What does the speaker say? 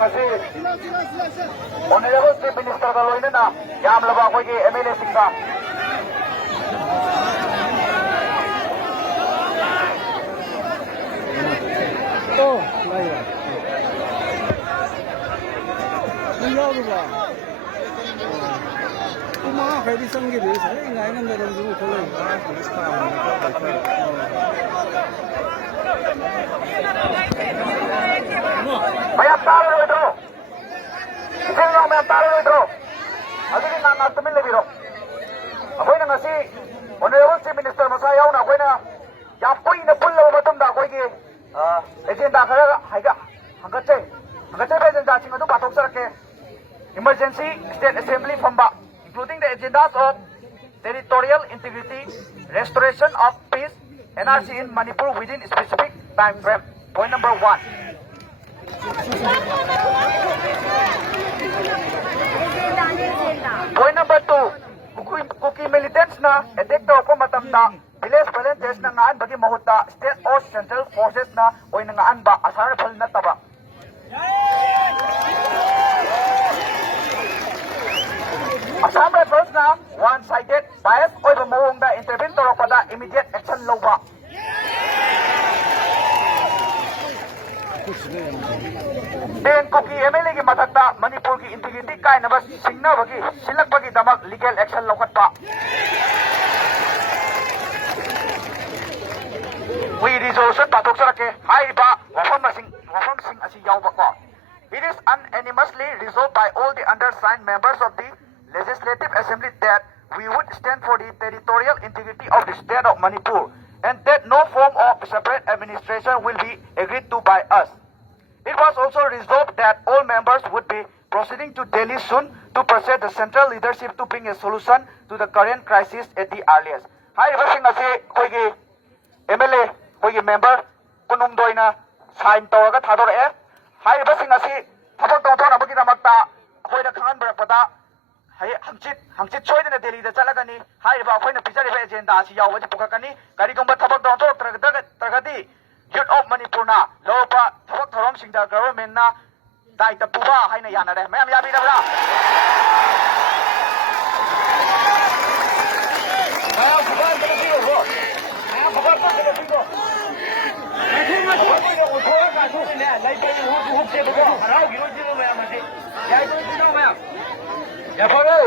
ngasi Honorable Chief Minister ka loy na yam laba ko gi MLA singba oh laya ni yaw ba kuma kai di sangi de sai ngai nan da ron du ko lai police ka mayam taro ito sino mayam taro ito adili na natamil le biro akoy na ngasi Honorable Chief Minister masayaw na akoy na yapoy na pulla matam da akoy gi agenda khara haiga hangatche agenda ching adu batok sarake emergency state assembly famba including the agendas of territorial integrity, restoration of peace, NRC in Manipur within specific time frame. Point number 1. Point number 2. Kuki militants na attack daw ko matamda village volunteers na ngaan bagi mahuta state or central forces na oy na ngaan ba asar phal na taba. Assam Rifles na one-sided bias oy bumuong da intervene to pada immediate action loba. Then kuki MLA gi matakta Manipur gi integrity kai na bas singna bagi silak bagi damak legal action lokat pa. We resolution patok sarake hai ba wafam sing asi yaw ba ko. It is unanimously resolved by all the undersigned members of the Legislative Assembly that we would stand for the territorial integrity of the state of Manipur and that no form of separate administration will be agreed to by us. It was also resolved that all members would be proceeding to Delhi soon to persuade the central leadership to bring a solution to the current crisis at the earliest. Hai basing asi koigi MLA koigi member kunum doina sign toraga thador e hai basing asi thabak tong abagi damakta koida khangan barapada hamchit choidena Delhi da chalagani hai ba khoina picture ba agenda asi yaw waji pukakani kari gomba thabak dong to tragati youth of Manipur na lopa thabak thorom singda government na dai ta puba haina yana re mayam yabi da bra aya bukan ko ti ho aya bukan ko ti ho ma ko ko ka su ne lai pe hu se ko harau gi ro ji mo mayam ase ya to ti no mayam ya pare